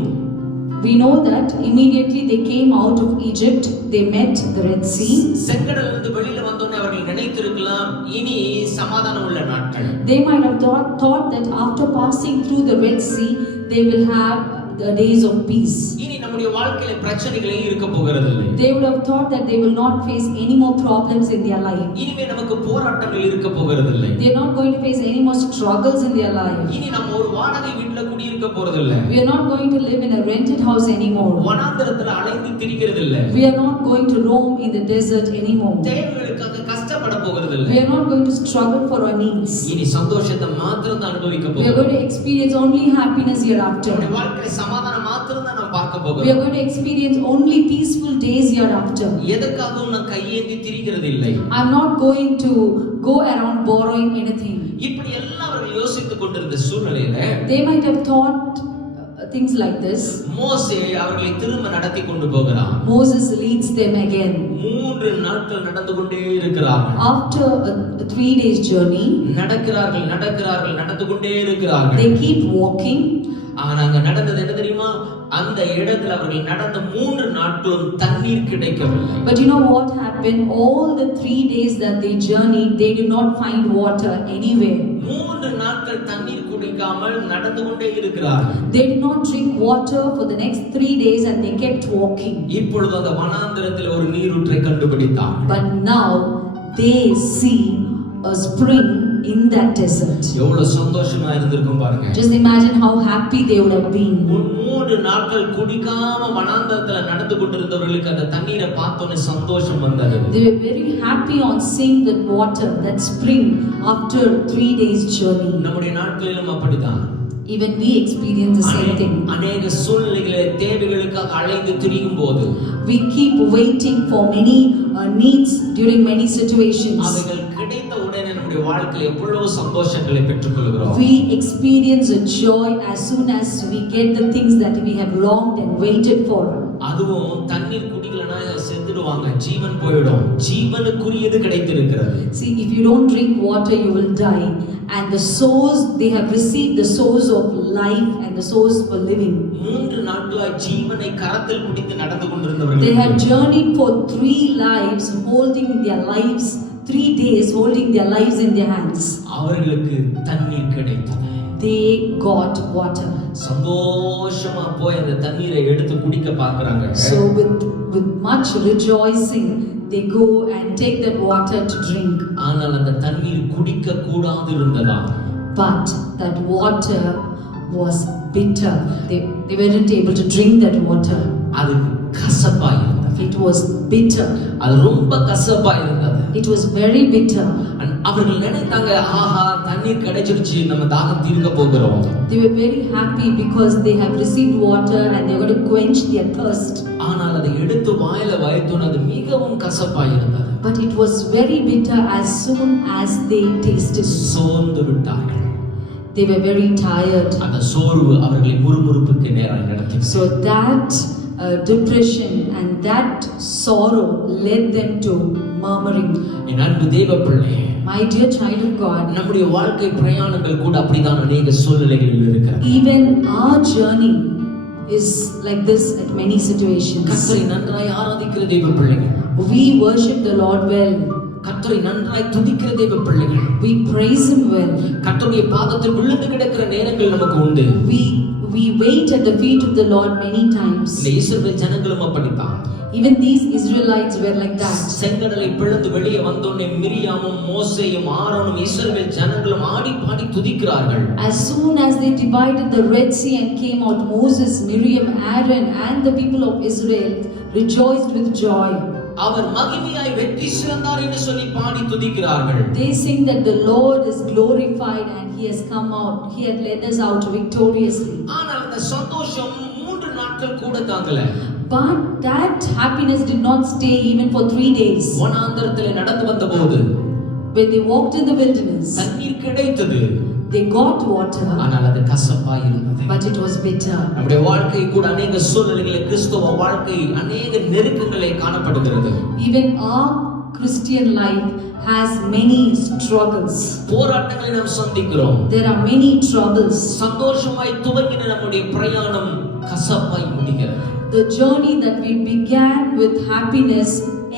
we know that immediately they came out of Egypt, they met the Red Sea. செங்கடலிலிருந்து வெளியில வந்தோனே அவர்கள் நினைத்திருக்கலாம் இனி சமாதானம் உள்ள நாட்கள். They might have thought that after passing through the Red Sea they will have the days of peace. இனி நம்முடைய வாழ்க்கையில பிரச்சனைகளே இருக்க போகிறது இல்லை. They would have thought that they will not face any more problems in their life. இனிமே நமக்கு போராட்டங்கள் இருக்க போகிறது இல்லை. They are not going to face any more struggles in their life. இனி நம்ம ஒரு வாடகை வீட்ல குடியிருக்க போறது இல்லை. We are not going to live in a rented house anymore. வனாந்தரத்துல அலைந்து திரிகிறது இல்லை. We are not going to roam in the desert anymore. தேவைகளுக்காக கஷ்டப்பட போகிறது இல்லை. We are not going to struggle for our needs. இனி சந்தோஷத்தை மாத்திரம் தான் அனுபவிக்க We are போகிறோம். going to experience only happiness hereafter. நம்முடைய வாழ்க்கையில சமாதானம் மாத்திரம் தான் நாம் பார்க்க We are போகிறோம். going to experience only peaceful days hereafter. எதற்காகவும் நான் கையேந்தி திரிகிறது இல்லை. I am not going to go around borrowing anything. இப்படி எல்லாம் அவர்கள் யோசித்துக் கொண்டிருந்த சூழ்நிலையில They might have thought things like this. மோசே அவர்களை திரும்ப நடத்தி கொண்டு போகிறார். Moses leads them again. 3 நாட்கள் நடந்து கொண்டே இருக்கிறார்கள். After a 3 days journey, நடக்கிறார்கள் நடந்து கொண்டே இருக்கிறார்கள். they keep walking. ஆனா அங்க நடந்தது என்ன தெரியுமா? அந்த இடத்துல அவர்கள் நடந்த 3 நாட்களும் தண்ணீர் கிடைக்கவில்லை. But you know what happened? All the 3 days that they journeyed, they did not find water anywhere. 3 நாட்கள் தண்ணீர் குடிக்காமல் நடந்து கொண்டே இருக்கிறார்கள். They did not drink water for the next 3 days and they kept walking. இப்பொழுது அந்த வனாந்தரத்தில் ஒரு நீரூற்றை கண்டுபிடித்தார்கள். But now they see a spring in that desert. எவ்வளவு சந்தோஷமா இருந்திருக்கும் பாருங்க. Just imagine how happy they would have been. 3 நாட்கள் குடிக்காம வனாந்தரத்துல நடந்து கொண்டிருந்தவர்களுக்கு அந்த தண்ணீரை பார்த்தோன்னே சந்தோஷம் வந்தது. They were very happy on seeing that water, that spring after 3 days journey. நம்முடைய நாட்களிலும் அப்படிதான். Even we experience the same thing. அநேக சூழ்நிலைகளை தேவைகளுக்காக அலைந்து திரியும் போது We keep waiting for many needs during many situations. அவைகள் கிடைத்த உடனே நம்முடைய வாழ்க்கையில் எவ்வளவு சந்தோஷங்களை பெற்றுக்கொள்கிறோம். We experience a joy as soon as we get the things that we have longed and waited for. அதுவும் தண்ணீர் குடிக்கலனா செத்துடுவாங்க, ஜீவன் போயிடும். ஜீவனுக்குரியது கிடைத்திருக்கிறது. See, if you don't drink water you will die, and the source, they have received the source of life and the source for living. 3 நாட்களாய் ஜீவனை கரத்தில் பிடித்து நடந்து They கொண்டிருந்தவர்கள் have journeyed for 3 lives, holding their lives, 3 days holding their lives in their hands. அவர்களுக்கு தண்ணீர் கிடைத்தது. They got water. சந்தோஷமா போய் அந்த தண்ணீரை எடுத்து குடிக்க பார்க்கறாங்க. So with much rejoicing they go and take that water to drink. ஆனால் அந்த தண்ணீர் குடிக்க கூடாது இருந்ததா? But that water was bitter. They weren't able to drink that water. அது கசப்பா இருந்தது. It was bitter. அது ரொம்ப கசப்பா இருந்தது. It was very bitter. அவர்கள் நினைத்தாங்க, ஆஹா தண்ணீர் கிடைச்சிருச்சு, நம்ம தாகம் தீர்க்க போகிறோம். They were very happy because they have received water and they were going to quench their thirst. ஆனால் அதை எடுத்து வாயில வைத்தோம், அது மிகவும் கசப்பா இருந்தது. But it was very bitter as soon as they tasted. சோர்ந்து விட்டார்கள். They were very tired. அந்த சோர்வு அவர்களை முறுமுறுப்புக்கு நேராக நடத்தியது. So that depression and that sorrow led them to murmuring. என் அன்பு தேவ பிள்ளையே, My dear child of God, நம்முடைய வாழ்க்கை பிரயாணங்கள் கூட அப்படிதான் அநேக சூழ்நிலைகளில் இருக்கிறது. even our journey is like this at many situations. கர்த்தரை நன்றாய் ஆராதிக்கிற தேவ பிள்ளைகள், We worship the Lord well. கர்த்தரை நன்றாய் துதிக்கிற தேவ பிள்ளைகள், We praise Him well. கர்த்தருடைய பாதத்தில் விழுந்து கிடக்கிற நேரங்கள் நமக்கு உண்டு. We wait at the feet of the Lord many times. இந்த இஸ்ரவேல் ஜனங்களும் அப்படித்தான். Even these Israelites were like that. செங்கடலை பிளந்து வெளியே வந்தோடனே மிரியாமும் மோசேயும் ஆரோனும் இஸ்ரவேல் ஜனங்களும் ஆடி பாடி துதிக்கிறார்கள். As soon as they divided the Red Sea and came out, Moses, Miriam, Aaron and the people of Israel rejoiced with joy. அவர் மகிமையாய் வெற்றி சிறந்தார் என்று சொல்லி பாடி துதிக்கிறார்கள். They sing that the Lord is glorified and He has come out. He had led us out victoriously. ஆனால் அந்த சந்தோஷம் 3 நாட்கள் கூட தாங்கல. But that happiness did not stay even for 3 days. வனாந்தரத்திலே நடந்து வந்தபோது When they walked in the wilderness, தண்ணீர் கிடைத்தது. they got water, ஆனால் அது கசப்பாய் இருந்தது. but it was bitter. நம்முடைய வாழ்க்கை கூட அநேக சூழ்நிலைகளில் கிறிஸ்தவ வாழ்க்கை அநேக நெருக்கங்களை காணப்படுகிறது. Even our Christian life has many struggles. போராட்டங்களை நாம் சந்திக்கிறோம். There are many troubles. சந்தோஷமாய் துவங்கின நம்முடைய பிரயாணம் கசப்பாய் முடிகிறது. The journey that we began with happiness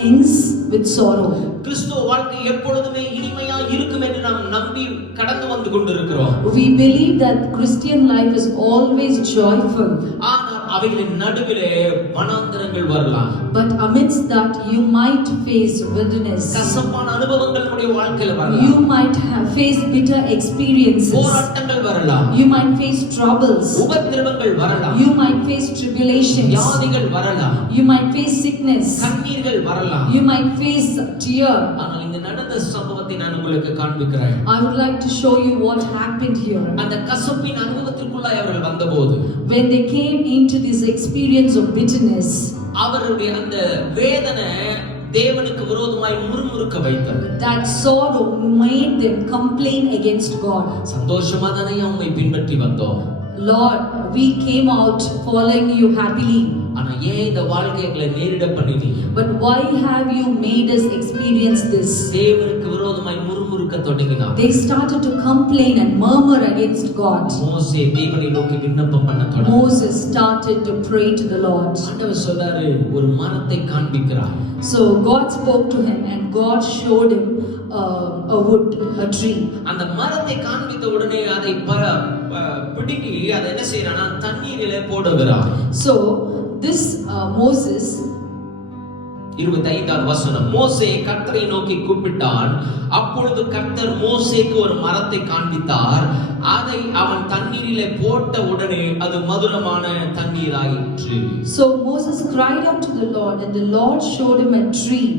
ends with sorrow. கிறிஸ்தவ வாழ்க்கை எப்பொழுதுமே இனிமையா இருக்கும் என்று நாம் நம்பி கடந்து வந்து கொண்டிருக்கிறோம். We believe that Christian life is always joyful. ஆனால் அவைகளின் நடுவிலே வனாந்தரங்கள் வரலாம். But amidst that you might face wilderness. கசப்பான அனுபவங்கள் நம்முடைய வாழ்க்கையில வரலாம். You might face bitter experiences. போராட்டங்கள் வரலாம். You might face troubles. உபத்திரவங்கள் வரலாம். You might face tribulations. வியாதிகள் வரலாம். You might face sickness. கண்ணீர்கள் வரலாம். You might face tear. ஆனால் இந்த நடந்த சம்பவத்தை நான் உங்களுக்கு காண்பிக்கிறேன். I would like to show you what happened here. அந்த கசப்பின் அனுபவத்திற்குள்ளாய் அவர்கள் வந்தபோது When they came into this experience of bitterness, அவருடைய அந்த வேதனை தேவனுக்கு விரோதமாய் முறுமுறுக்க வைத்தது. that sorrow made them complain against God. சந்தோஷமா தானே உம்மை பின்பற்றி வந்தோம். Lord, we came out following you happily. ஆனா ஏன் இந்த வாழ்க்கைகளை நேரிட பண்ணினீ? But why have you made us experience this? தேவனுக்கு விரோதமாய் முறுமுறுக்க தொடங்கினார். They started to complain and murmur against God. மோசே தேவனை நோக்கி விண்ணப்பம் பண்ண தொடங்கினார். Moses started to pray to the Lord. ஆண்டவர் சொல்றாரு, ஒரு மரத்தை காண்பிக்கிறார். So God spoke to him and God showed him a wood, a tree. அந்த மரத்தை காண்பித்த உடனே அதை பிடுங்கி அதை என்ன செய்யறானா தண்ணீரிலே போடுகிறார். So this Moses, 25வது வசனம், மோசே கர்த்தரை நோக்கி கூப்பிட்டான். அப்பொழுது கர்த்தர் மோசேக்கு ஒரு மரத்தை காண்பித்தார். அதை அவன் தண்ணீரிலே போட்ட உடனே அது மதுரமான தண்ணீராயிற்று. So Moses cried out to the Lord and the Lord showed him a tree.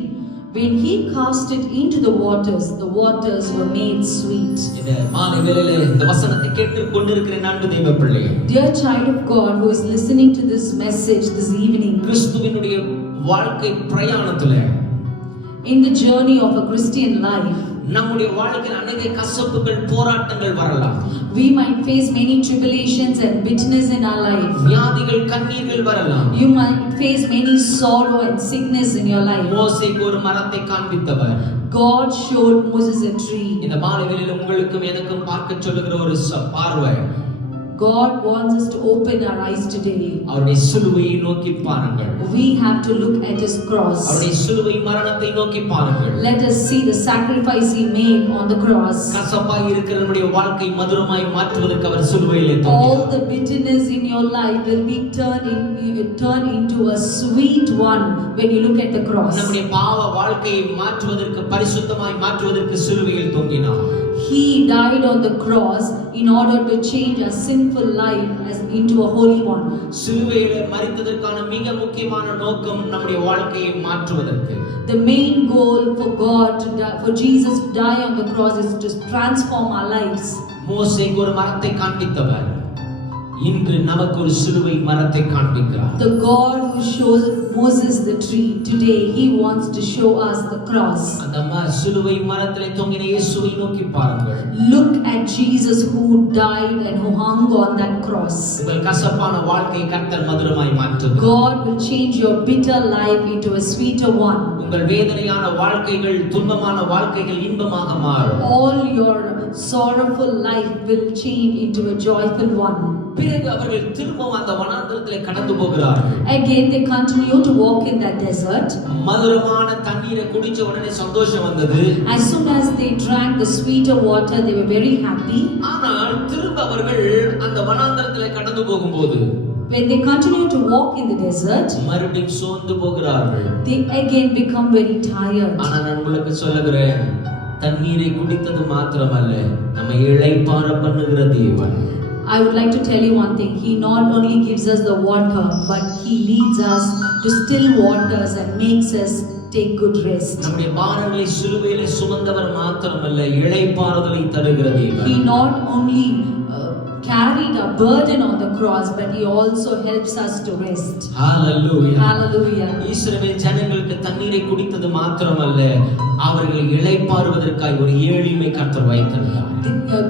When he cast it into the waters were made sweet. இந்த மாலை வேளையிலே இந்த வசனத்தை கேட்டு கொண்டிருக்கிற அன்பு தேவ பிள்ளையே, Dear child of God who is listening to this message this evening, கிறிஸ்துவினுடைய வாழ்க்கை பிரயாணத்திலே, in the journey of a Christian life, நம்முடைய வாழ்க்கையில் அநேக கசப்புகள் போராட்டங்கள் வரலாம். we might face many tribulations and bitterness in our life. வியாதிகள் கண்ணீர்கள் வரலாம். You might face many sorrow and sickness in your life. மோசேக்கு ஒரு மரத்தை காண்பித்தவர் God showed Moses a tree. இந்த மாலை வேளையில உங்களுக்கும் எனக்கும் பார்க்க சொல்லுகிற ஒரு பார்வை, God wants us to open our eyes today. அவருடைய சிலுவையை நோக்கி பாருங்கள். We have to look at his cross. அவருடைய சிலுவை மரணத்தை நோக்கி பாருங்கள். Let us see the sacrifice he made on the cross. கசப்பாய் இருக்கிற நம்முடைய வாழ்க்கை மதுரமாய் மாற்றுவதற்கு அவர் சிலுவையிலே All தொங்கினார். the bitterness in your life will be turned into a sweet one when you look at the cross. நம்முடைய பாவ வாழ்க்கையை மாற்றுவதற்கு பரிசுத்தமாய் மாற்றுவதற்கு சிலுவையில் தொங்கினார். He died on the cross in order to change a sinful life into a holy one. சிலுவையிலே மரித்ததற்கான மிக முக்கியமான நோக்கம் நம்முடைய வாழ்க்கையை மாற்றுவதற்கு. The main goal for God to die, for Jesus to die on the cross is to transform our lives. மோசேக்கு ஒரு மரத்தை காண்பித்தவர் இன்று நமக்கு ஒரு சிலுவை மரத்தை காண்பிக்கிறார். The God who shows Moses the tree, today he wants to show us the cross. அந்த சிலுவை மரத்திலே தொங்கின இயேசுவை நோக்கி பாருங்கள். Look at Jesus who died and who hung on that cross. உங்கள் கசப்பான வாழ்க்கையை கர்த்தர் மதுரமாய் மாற்றுவார். God will change your bitter life into a sweeter one. உங்கள் வேதனையான வாழ்க்கைகள் துன்பமான வாழ்க்கைகள் இன்பமாக மாறும். All your sorrowful life will change into a joyful one. பிறகு அவர்கள் திரும்பவும் அந்த வனாந்தரத்திலே கடந்து போகிறார்கள். Again they continue to walk in that desert. மதுரமான தண்ணீரை குடிச்ச உடனே சந்தோஷம் வந்தது. As soon as they drank the sweeter water, they were very happy. ஆனால் திரும்ப அவர்கள் அந்த வனாந்தரத்திலே கடந்து போகும்போது When they continue to walk in the desert, மறுபடியும் சோர்ந்து போகிறார்கள். they again become very tired. ஆனா நான் உங்களுக்கு சொல்லுகிறேன், தண்ணீரை குடித்தது மாத்திரமல்ல, நம்ம இளைப்பாற பண்ணுகிற தேவன். I would like to tell you one thing. He not only gives us the water, but he leads us to still waters and makes us take good rest. நம்முடைய பாரங்களை சிலுவையிலே சுமந்தவர் மாத்திரமல்ல, இளைப்பாறுதலை தருகிற தேவன். He not only carried a burden on the cross, but he also helps us to rest. Hallelujah. Hallelujah. இஸ்ரவேல் ஜனங்களுக்கு தண்ணீரை குடித்தது மாத்திரமல்ல, அவர்கள் இளைப்பாறுவதற்காக ஒரு ஏழிமை கர்த்தர் வைத்திருந்தார்.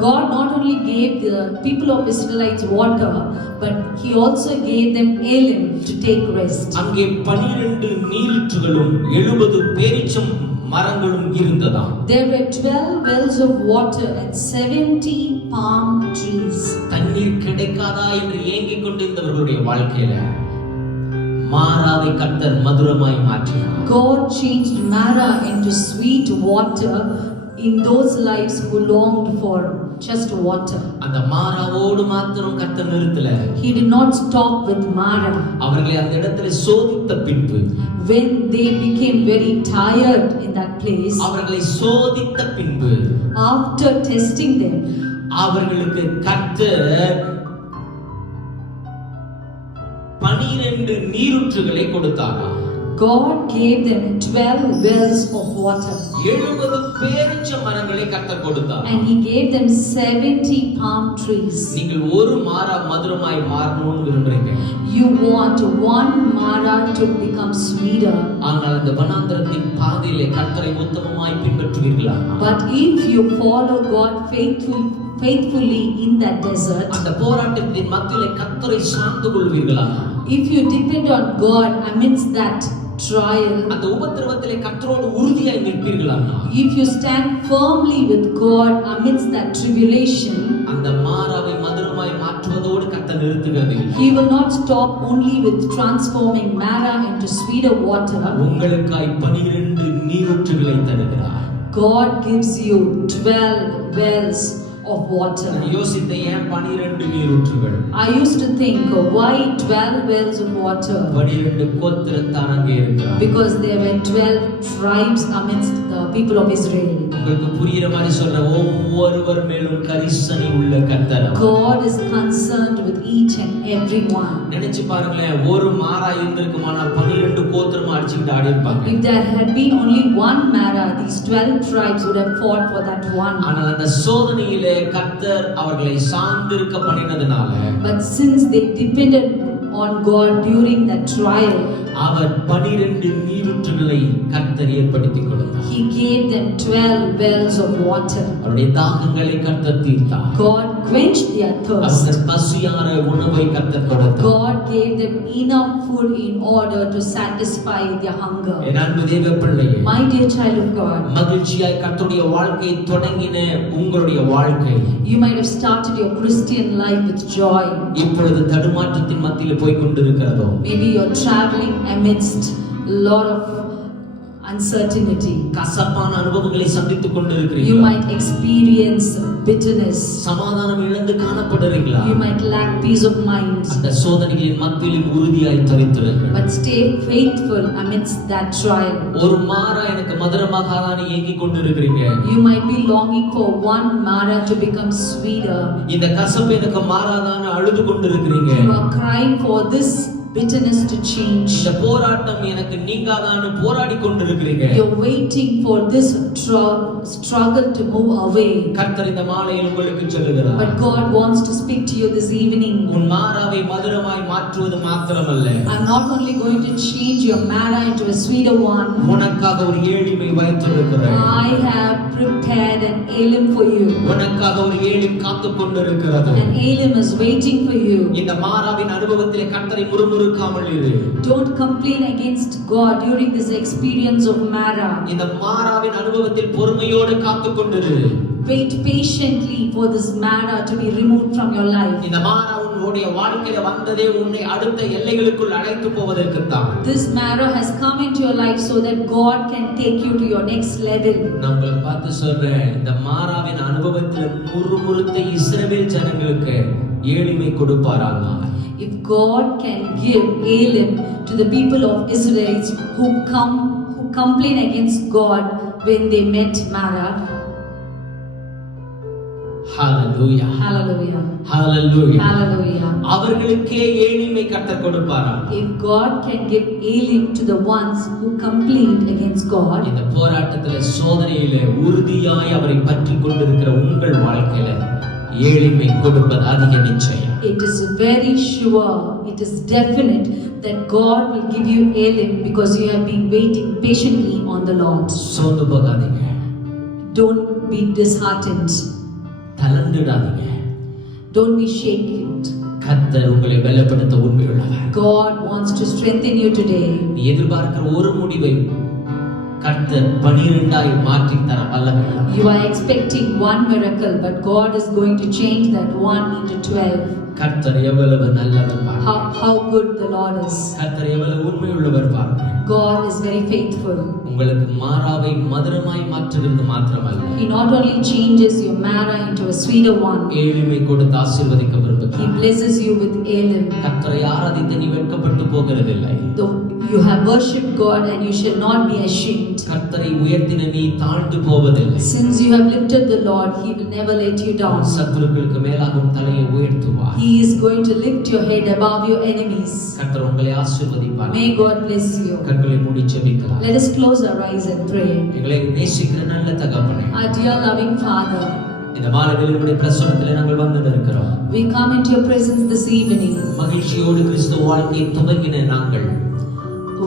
God not only gave the people of Israelites water, but he also gave them elim to take rest. அங்கே 12 நீரூற்றுகளும் 70 பேரீச்சம் மரங்களும் இருந்ததாம். There were 12 wells of water and 70 palm trees. தண்ணீர் கிடைக்காதா என்று ஏங்கிக் கொண்டிருந்தவர்களுடைய வாழ்க்கையில மாராவை கர்த்தர் மதுரமாய் மாற்றினார். God changed Mara into sweet water in those lives who longed for just water. அந்த மாராவோடு மாத்திரம் கர்த்தர் நிறுத்தல. He did not stop with Mara. அவர்களை அந்த இடத்துல சோதித்த பின்பு, when they became very tired in that place, அவர்களை சோதித்த பின்பு, after testing them, அவர்களுக்கு கர்த்தர் 12 நீரூற்றுகளை கொடுத்தாராம். God gave them 12 wells of water. 70 பேரீச்ச மரங்களை கர்த்தர் கொடுத்தார். And he gave them 70 palm trees. நீங்கள் ஒரு மாறா மதுரமாய் மாறணும்னு விரும்புறீங்க. You want one Mara to become sweeter. ஆனால் அந்த வனாந்தரத்தின் பாதையிலே கர்த்தரை உத்தமமாய் பின்பற்றுவீர்களா? But if you follow God faithfully in that desert, அந்த போராட்டத்தின் மத்தியிலே கர்த்தரை சார்ந்து கொள்வீர்களா? if you depend on God amidst that trial, அந்த உபத்திரவத்திலே கர்த்தரோடு உறுதியாய் நிற்பீர்களா? if you stand firmly with God amidst that tribulation, அந்த மாறாவை மதுரமாய் மாற்றுவதோடு கர்த்தர் நிறுத்துகிறது. he will not stop only with transforming Mara into sweeter water. உங்களுக்காய் 12 நீரூற்றுகளை தருகிறார். God gives you 12 wells of water. யோசித்த ஏன் 12 நீரூற்றுகள்? I used to think, why 12 wells of water? 12 கோத்திரத்தார் அங்கே இருக்கிறார். Because there were 12 tribes amidst the people of Israel. உங்களுக்கு புரியுற மாதிரி சொல்ற, ஒவ்வொருவர் மேலும் கரிசனை உள்ள கர்த்தர். God is concerned with each and every one. நினைச்சு பாருங்களேன், ஒரு மாறா இருந்திருக்குமானா 12 கோத்திரமா அடிச்சுக்கிட்டு ஆடி இருப்பாங்க. If there had been only one Mara, these 12 tribes would have fought for that one. ஆனால் அந்த சோதனையிலே கர்த்தர் அவர்களை சார்ந்திருக்க பண்ணினதுனால, But since they depended on God during that trial. அவர் 12 நீரூற்றுகளை கர்த்தர் ஏற்படுத்தி கொடுத்தார். He gave them 12 wells of water. அவருடைய தாகங்களை கர்த்தர் தீர்த்தார். God quenched their thirst. அவர்கள் பசியார உணவை கர்த்தர் கொடுத்தார். God gave them enough food in order to satisfy their hunger. என் அன்பு தேவ பிள்ளையே, My dear child of God, மகிழ்ச்சியாய் கர்த்தருடைய வாழ்க்கையை தொடங்கின உங்களுடைய வாழ்க்கை you might have started your Christian life with joy. இப்பொழுது தடுமாற்றத்தின் மத்தியில் போய் கொண்டிருக்கிறதோ, Maybe you're traveling amidst a lot of uncertainty. கசப்பான அனுபவங்களை சந்தித்துக் You கொண்டிருக்கிறீர்கள். might experience bitterness. சமாதானம் இழந்து காணப்படுறீங்களா? You might lack peace of mind. அந்த சோதனைகளின் மத்தியில் உறுதியாய் தரித்திருங்கள். But stay faithful amidst that trial. ஒரு மாறா எனக்கு மதுரமாகாதான்னு ஏங்கிக் கொண்டிருக்கிறீங்க. You might be longing for one Mara to become sweeter. இந்த கசப்பு எனக்கு மாறாதான்னு அழுது கொண்டிருக்கிறீங்க. You are crying for this bitterness to change. இந்த போராட்டம் எனக்கு நீங்காதான்னு போராடி கொண்டிருக்கிறீங்க. You're waiting for this struggle to move away. கர்த்தர் இந்த மாலையில் உங்களுக்கு சொல்லுகிறார். But God wants to speak to you this evening. உன் மாறாவை மதுரமாய் மாற்றுவது மாத்திரமல்ல, I'm not only going to change your Mara into a sweeter one. உனக்காக ஒரு ஏழிமை வைத்திருக்கிறேன். I have prepared an Elim for you. உனக்காக ஒரு ஏழிம் காத்துக் கொண்டிருக்கிறது. An Elim is waiting for you. இந்த மாறாவின் அனுபவத்திலே கர்த்தரை முறுமுறுக்காமல் இரு. Don't complain against God during this experience of Mara. இந்த மாறாவின் அனுபவத்தில் பொறுமையோடு காத்துக் கொண்டிரு. Wait patiently for this Mara to be removed from your life. இந்த மாறா உன்னுடைய வாழ்க்கையில வந்ததே உன்னை அடுத்த எல்லைகளுக்குள் அழைத்து போவதற்கு தான். This Mara has come into your life so that God can take you to your next level. நான் உங்களுக்கு பார்த்து சொல்றேன், இந்த மாறாவின் அனுபவத்தில் முறுமுறுத்த இஸ்ரவேல் ஜனங்களுக்கு ஏழிமை கொடுப்பாரானால், If God can give Elim to the people of Israel who complain against God when they met Mara. Hallelujah. Hallelujah. Hallelujah. Hallelujah. அவர்களுக்கே ஏழிமை கர்த்தர் கொடுப்பாராம். If God can give Elim to the ones who complained against God, இந்த போராட்டத்திலே சோதனையிலே உறுதியாய் அவரை பற்றிக் கொண்டிருக்கிற உங்கள் வாழ்க்கையில ஏழிமை கொடுப்பது அதிக நிச்சயம். it is very sure, it is definite that God will give you Elim because you have been waiting patiently on the Lord. சோர்ந்து போகாதீங்க. Don't be disheartened. தளர்ந்துடாதீங்க. Don't be shaken. கர்த்தர் உங்களை பலப்படுத்த உண்மையுள்ளவர். God wants to strengthen you today. நீ எதிர்பார்க்கிற ஒரு முடிவை கர்த்தர் 12ஆய் மாற்றி தர வல்லவர். You are expecting one miracle, but God is going to change that one into 12. கர்த்தர் எவ்வளவு நல்லவர் பாருங்க. How good the Lord is. கர்த்தர் எவ்வளவு உண்மையுள்ளவர் பாருங்க. God is very faithful. உங்களுக்கு மாறாவை மதுரமாய் மாற்றுகிறது மாத்திரமல்ல, He not only changes your Mara into a sweeter one, ஏழிமை கொடுத்து ஆசீர்வதிக்க He விரும்புகிறார். blesses you with Elim. கர்த்தரை ஆராதித்து நீ வெட்கப்பட்டு போகிறதில்லை. Though you have worshipped God and you shall not be ashamed. கர்த்தரை உயர்த்தின நீ தாழ்ந்து போவதில்லை. Since you have lifted the Lord, He will never let you down. சத்துருக்களுக்கு மேலாக உன் தலையை உயர்த்துவார். He is going to lift your head above your enemies. கர்த்தர் உங்களை ஆசீர்வதிப்பார். May God bless you. கண்களை மூடி ஜெபிக்கலாம். Let us close our eyes and pray. எங்களை நேசிக்கிற நல்ல தகப்பனே, Our dear loving Father, இந்த மாலையில் உம்முடைய பிரசன்னத்திலே நாங்கள் வந்து நிற்கிறோம். we come into your presence this evening. மகிழ்ச்சியோடு கிறிஸ்துவ வாழ்க்கையை துவங்கின நாங்கள்,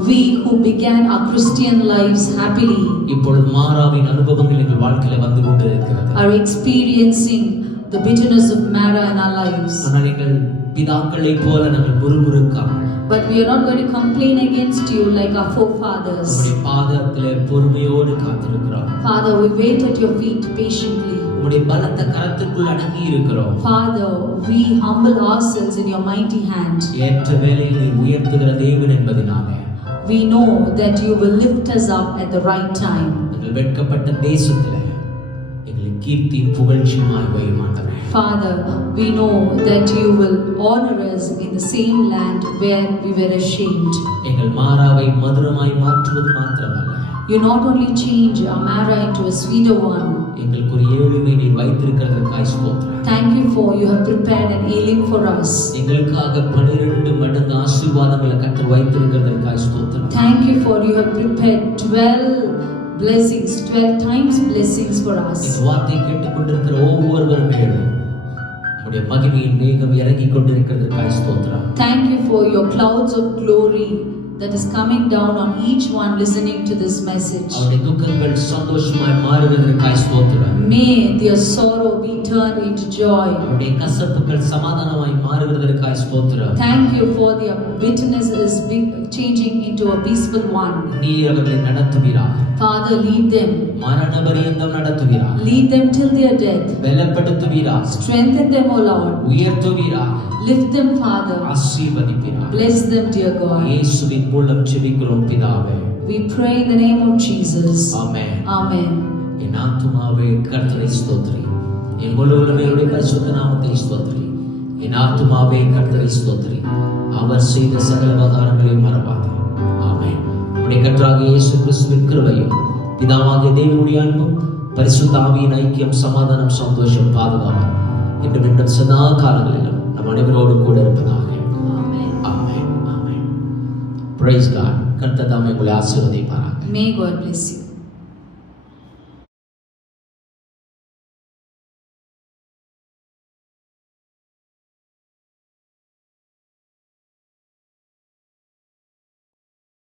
We who began our Christian lives happily இப்பொழுது மாறாவின் அனுபவங்கள் எங்கள் வாழ்க்கையில வந்து கொண்டிருக்கிறது. are experiencing the bitterness of Mara in our lives. ஆனால் எங்கள் பிதாக்களை போல நாங்கள் முறுமுறுக்காமல், But we are not going to complain against you like our forefathers. உம்முடைய பாதத்திலே பொறுமையோடு காத்திருக்கிறோம். Father, we wait at your feet patiently. உம்முடைய பலத்த கரத்திற்குள் அடங்கி இருக்கிறோம். Father, we humble ourselves in your mighty hand. ஏற்ற வேளையில் நீர் உயர்த்துகிற தேவன் என்பதனாலே We know that you will lift us up at the right time. எங்கள் வெட்கப்பட்ட தேசத்திலே எங்களை கீர்த்தியும் புகழ்ச்சியுமாய் வைமாட்டவே. Father, we know that you will honor us in the same land where we were ashamed. எங்கள் மாறாவை மதுரமாய் மாற்றுவது மாத்திரமல்ல, You not only change our Mara into a sweeter one. எங்களுக்கு ஒரு ஏழுமை நீர் வைத்திருக்கிறதற்காய் ஸ்தோத்திரம். Thank you for you have prepared an Elim for us. எங்களுக்காக 12 மடங்கு ஆசீர்வாதங்களை கர்த்தர் வைத்திருக்கிறதற்காய் ஸ்தோத்திரம். Thank you for you have prepared 12 blessings, 12 times blessings for us. இந்த வார்த்தை கேட்டுக்கொண்டிருக்கிற ஒவ்வொருவர் மேலும் உம்முடைய மகிமையின் மேகம் இறங்கிக் கொண்டிருக்கிறதற்காய் ஸ்தோத்திரம். Thank you for your clouds of glory that is coming down on each one listening to this message. அவருடைய துக்கங்கள் சந்தோஷமாய் மாறுவதற்காய் ஸ்தோத்திரம். May their sorrow be turned into joy. அவருடைய கசப்புகள் சமாதானமாய் மாறுவதற்காய் ஸ்தோத்திரம். Thank you for their bitterness is changing into a peaceful one. நீர் அவர்களை நடத்துவீராக. Father, lead them. மரண பரியந்தம் நடத்துவீராக. Lead them till their death. பலப்படுத்துவீராக. Strengthen them, O Lord. உயர்த்துவீராக. Lift them, Father. ஆசீர்வதிப்பீராக. Bless them, dear God. இயேசுவின் மூலம் ஜெபிக்கிறோம் பிதாவே. We pray in the name of Jesus. Amen. Amen. என் ஆத்துமாவே கர்த்தரை ஸ்தோத்திரி. என் முழு உள்ளமையுடைய பரிசுத்த நாமத்தை ஸ்தோத்திரி. என் ஆத்துமாவே கர்த்தரை ஸ்தோத்திரி. அவர் செய்த சகல உபகாரங்களையும் மறவாதே. ஆமென். நம்முடைய கர்த்தராகிய இயேசு கிறிஸ்துவின் கிருபையும் பிதாவாகிய தேவனுடைய அன்பும் பரிசுத்த ஆவியின் ஐக்கியம் சமாதானம் சந்தோஷம் பாதுகாப்பு என்றும் என்றும் சதா காலங்களிலும் நம் அனைவரோடு கூட இருப்பதாக. Amen. ஆமென். ஆமென். Praise God. கர்த்தர் தாமே உங்களை ஆசீர்வதிப்பாராக. May God bless you.